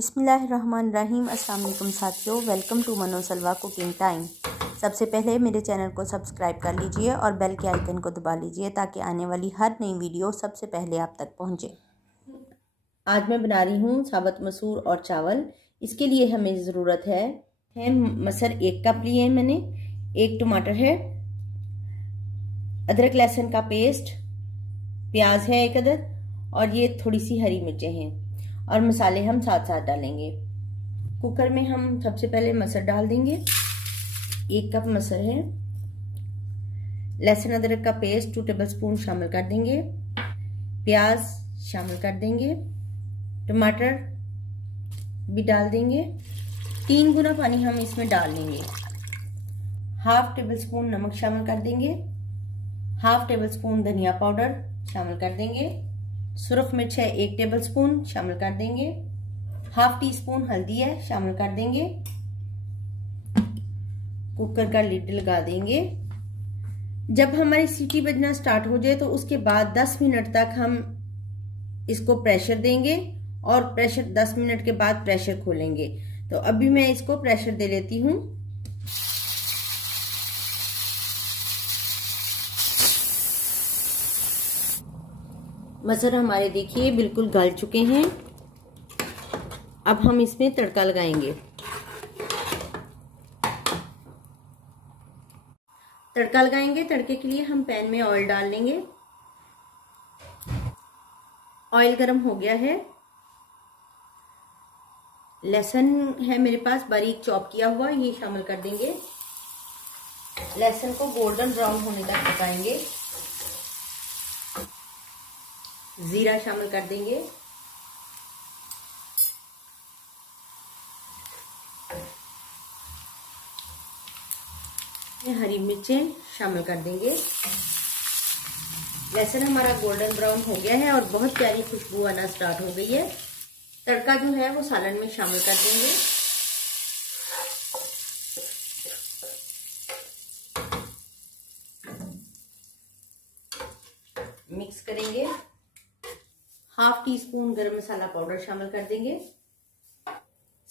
बिस्मिल्लाहिर्रहमानिर्रहीम। अस्सलाम वालेकुम साथियों, वेलकम टू मनो सलवा कुकिंग टाइम। सबसे पहले मेरे चैनल को सब्सक्राइब कर लीजिए और बेल के आइकन को दबा लीजिए ताकि आने वाली हर नई वीडियो सबसे पहले आप तक पहुंचे। आज मैं बना रही हूँ साबुत मसूर और चावल। इसके लिए हमें ज़रूरत है मसर 1 कप लिए हैं मैंने, 1 टमाटर है, अदरक लहसुन का पेस्ट, प्याज है 1 अदद और ये थोड़ी सी हरी मिर्चें हैं और मसाले हम साथ साथ डालेंगे। कुकर में हम सबसे पहले मसर डाल देंगे, 1 कप मसर है। लहसुन अदरक का पेस्ट 2 टेबलस्पून शामिल कर देंगे, प्याज शामिल कर देंगे, टमाटर भी डाल देंगे। 3 गुना पानी हम इसमें डाल देंगे। 1/2 टेबलस्पून नमक शामिल कर देंगे, 1/2 टेबलस्पून धनिया पाउडर शामिल कर देंगे, सुरख मिर्च है 1 टेबलस्पून शामिल कर देंगे, 1/2 टीस्पून हल्दी है शामिल कर देंगे। कुकर का लिड लगा देंगे। जब हमारी सीटी बजना स्टार्ट हो जाए तो उसके बाद 10 मिनट तक हम इसको प्रेशर देंगे और प्रेशर 10 मिनट के बाद प्रेशर खोलेंगे। तो अभी मैं इसको प्रेशर दे लेती हूँ। मसर हमारे देखिए बिल्कुल गल चुके हैं। अब हम इसमें तड़का लगाएंगे। तड़का लगाएंगे, तड़के के लिए हम पैन में ऑयल डाल लेंगे। ऑयल गर्म हो गया है। लहसुन है मेरे पास बारीक चॉप किया हुआ, ये शामिल कर देंगे। लहसुन को गोल्डन ब्राउन होने तक पकाएंगे। जीरा शामिल कर देंगे, हरी मिर्चें शामिल कर देंगे। लहसुन हमारा गोल्डन ब्राउन हो गया है और बहुत प्यारी खुशबू आना स्टार्ट हो गई है। तड़का जो है वो सालन में शामिल कर देंगे। मिक्स करेंगे। 1/2 टीस्पून गरम मसाला पाउडर शामिल कर देंगे,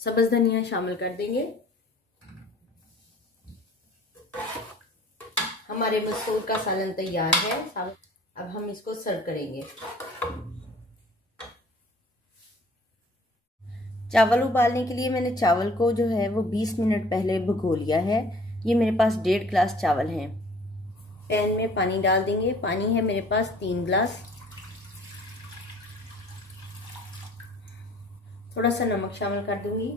सब्ज धनिया शामिल कर देंगे। हमारे मसूर का सालन तैयार है। अब हम इसको सर्व करेंगे। चावल उबालने के लिए मैंने चावल को जो है वो 20 मिनट पहले भिगो लिया है। ये मेरे पास 1.5 गिलास चावल हैं। पैन में पानी डाल देंगे। पानी है मेरे पास 3 गिलास। थोड़ा सा नमक शामिल कर दूंगी।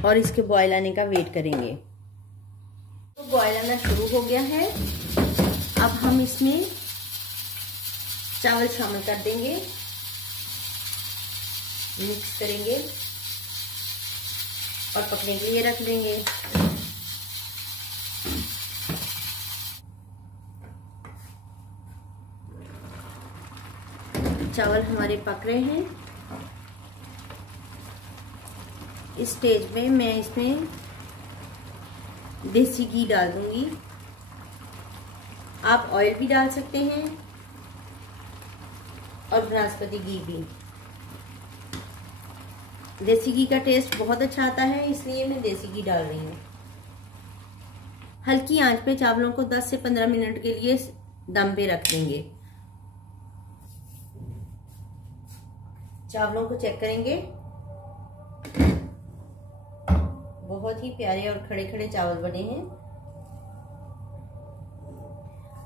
और इसके बॉयल आने का वेट करेंगे। तो बॉयल आना शुरू हो गया है। अब हम इसमें चावल शामिल कर देंगे, मिक्स करेंगे और पकने के लिए रख देंगे। चावल हमारे पक रहे हैं। इस स्टेज में मैं इसमें देसी घी डाल दूंगी। आप ऑयल भी डाल सकते हैं और बनास्पति घी भी। देसी घी का टेस्ट बहुत अच्छा आता है, इसलिए मैं देसी घी डाल रही हूँ। हल्की आंच पे चावलों को 10 से 15 मिनट के लिए दम पे रख देंगे। चावलों को चेक करेंगे। बहुत ही प्यारे और खड़े खड़े चावल बने हैं।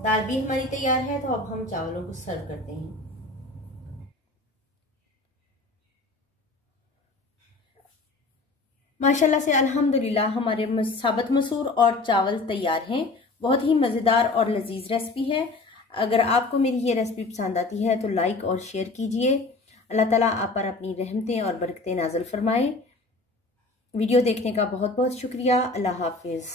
दाल भी हमारी तैयार है। तो अब हम चावलों को सर्व करते हैं। माशाल्लाह से अल्हम्दुलिल्लाह हमारे साबुत मसूर और चावल तैयार हैं। बहुत ही मज़ेदार और लजीज रेसिपी है। अगर आपको मेरी ये रेसिपी पसंद आती है तो लाइक और शेयर कीजिए। अल्लाह ताला आप पर अपनी रहमतें और बरकतें नाज़िल फरमाए। वीडियो देखने का बहुत बहुत शुक्रिया। अल्लाह हाफिज़।